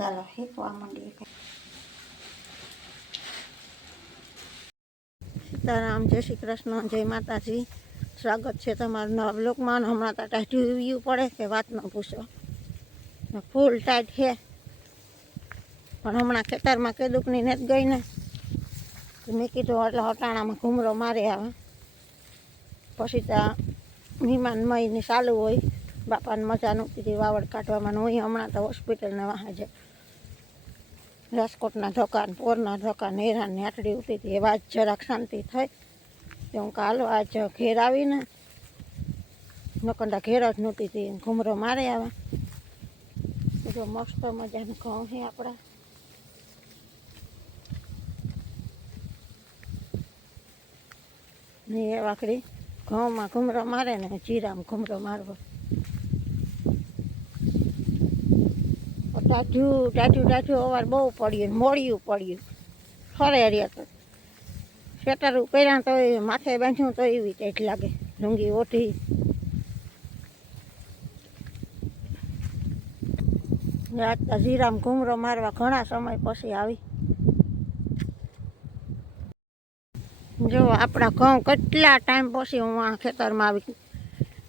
ચાલો શીખવા માંડીએ. સીતારામ, જય શ્રી કૃષ્ણ, જય માતાજી. સ્વાગત છે તમારું નવા બ્લોગમાં. હમણાં તો ટાઢું વ્યૂ પડે કે વાત ન પૂછો, ફૂલ ટાઈટ છે. પણ હમણાં ખેતરમાં કેદુકની નેત ગઈ ને તો મેં કીધું એટલે હટાણામાં ઘૂમરો મારે આવે. પછી ત્યાં મહેમાન મહિને ચાલુ હોય, બાપાને મજા નહોતી વાવડ કાઢવામાં હોય. હમણાં તો હોસ્પિટલને વાહે છે. રાજકોટના ધોકાન, પોરના ધોકાન, હેરાનની આટડી ઉઠી હતી. એવા જ જરાક શાંતિ થઈ તો હું કાલો આજ ઘેર આવીને નકંડા ઘેર જ નહોતી હતી. ઘૂમરો મારે આવે. જો મસ્ત મજાનું ઘઉં છે આપણા. ને એ વાકડી ઘઉંમાં ઘૂમરો મારે ને જીરામાં ઘૂમરો મારવો. ટાઢું અવાર બહુ પડ્યું, મોડિયું પડ્યું. ફરે રહ્યા તો સ્વેટર પહેર્યા તો માથે બાંધ્યું તો એવી ટાઈટ લાગે. લુંગી ઓઢી જીરામાં ઘૂમરો મારવા ઘણા સમય પછી આવી. જો આપણા ઘઉં કેટલા ટાઈમ પછી હું આ ખેતરમાં આવી.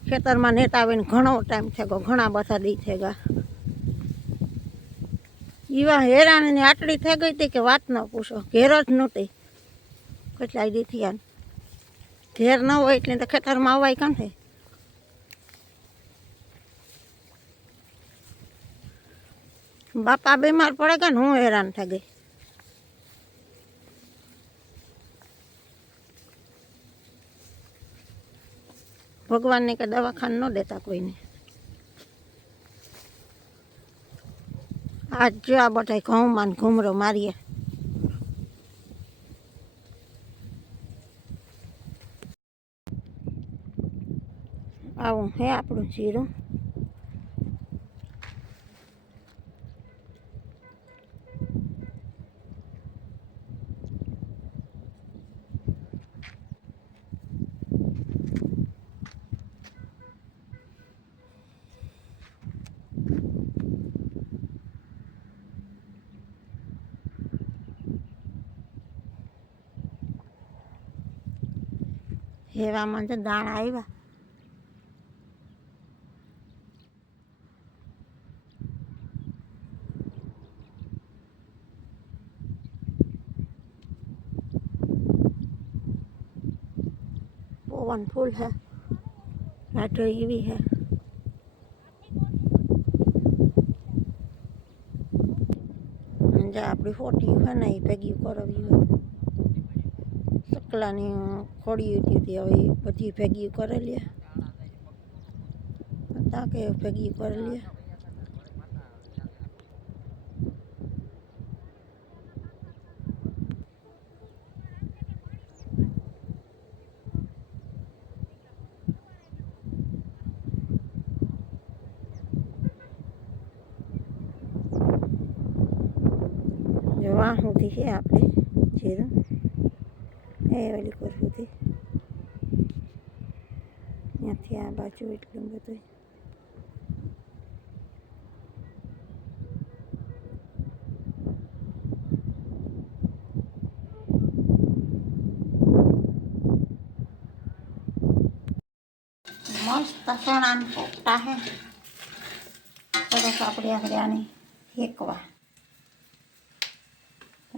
ખેતરમાં નેતા આવીને ઘણો ટાઈમ થઈ ગયો, ઘણા બધા દી થઈ ગયા. એવા હેરાનની આટડી થઈ ગઈ હતી કે વાત ન પૂછો. ઘેર જ નહોતી કેટલાય દી થયા. ઘેર ન હોય એટલે તો ખેતરમાં અવાય ક્યાંથી. બાપા બીમાર પડે કે ને હું હેરાન થઈ ગઈ. ભગવાનને કે દવાખાને ન દેતા કોઈને. આજ જો આ બધા ઘઉંમાં ઘૂમરો મારીએ. આવું હે આપણું જીરું. હેવામાં તો દાણા આવ્યા. પવન ફૂલ है, राठो एवी है. આપણી ફોટી છે ને એ ભેગી કરવી હોય. સકલાની ખોડી હતી હવે બધી ભેગી કરેલી. તાકે ભેગી કરેલી. વાહ સુધી છે આપણે જીરું એ ઓલી કોર સુધી ત્યાંથી આ બાજુ એટલું બધું. મસ્ત ચણાના પોપટા હે. સરસ આપણે આગળ આને શેકવા.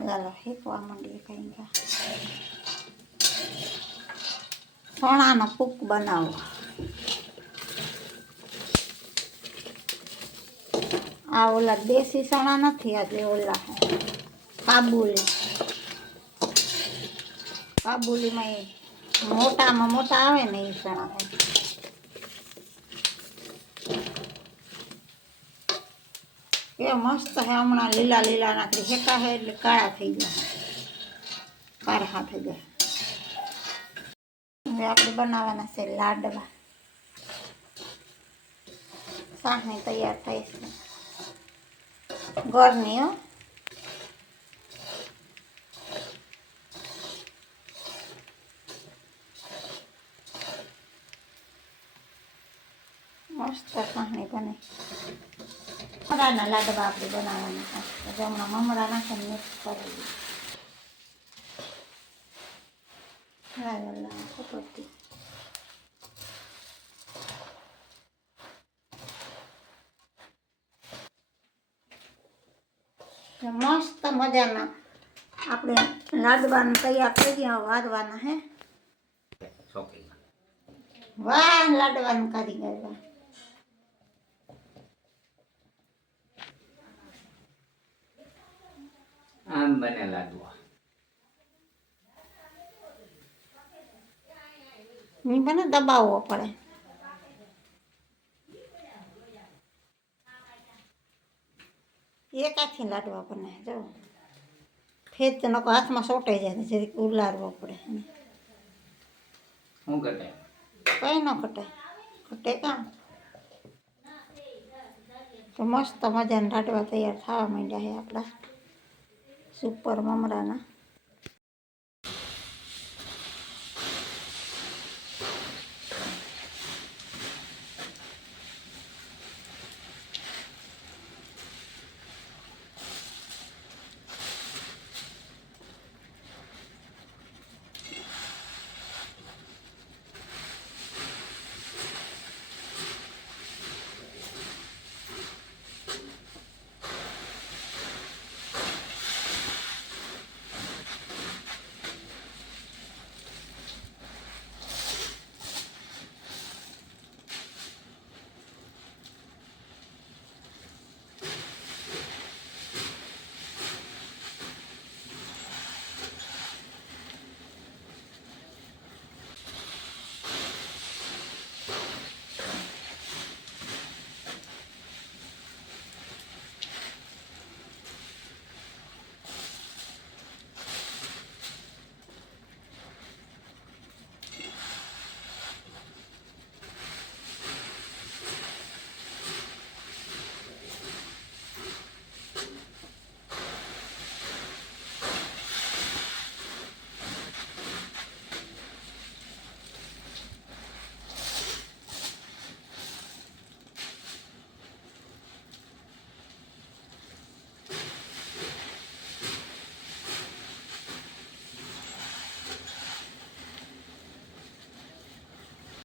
ચાલો શેકવા માંડીએ. કંઈક ચણાનો પૂક બનાવો. આ ઓલા દેશી ચણા નથી, આજે ઓલા કાબુલીમાં એ મોટામાં મોટા આવે ને એ ચણા. એ મસ્ત હે. હમણાં લીલા લીલા નાખી શેકા હે એટલે કાળા થઈ ગયા, કારહા થઈ ગયા. હવે આપણે બનાવવાના છે લાડવા. સાહની તૈયાર થઈ છે ઘરની હો. મસ્ત સાહની બને. મમરાના લાડવા આપણે બનાવવાના હતા હમણાં મમરા નાખીને મિક્સ કરી ખપરતી મસ્ત મજાના આપણે લાડવાને તૈયાર થઈ ગયા વારવાના હે વાહ લાડવાનું કાઢી ગયા આમ બને લાડવા બને દબાવવો પડે એક હાથથી લાડવા બને જો ફેર તો નકો હાથમાં સોટાઈ જાય જરીક ઉલારવો પડે શું ઘટે કઈ ન ઘટે ઘટે કામ તો મસ્ત મજાના લાડવા તૈયાર થવા માંડ્યા છે આપણા સુપર મમરાના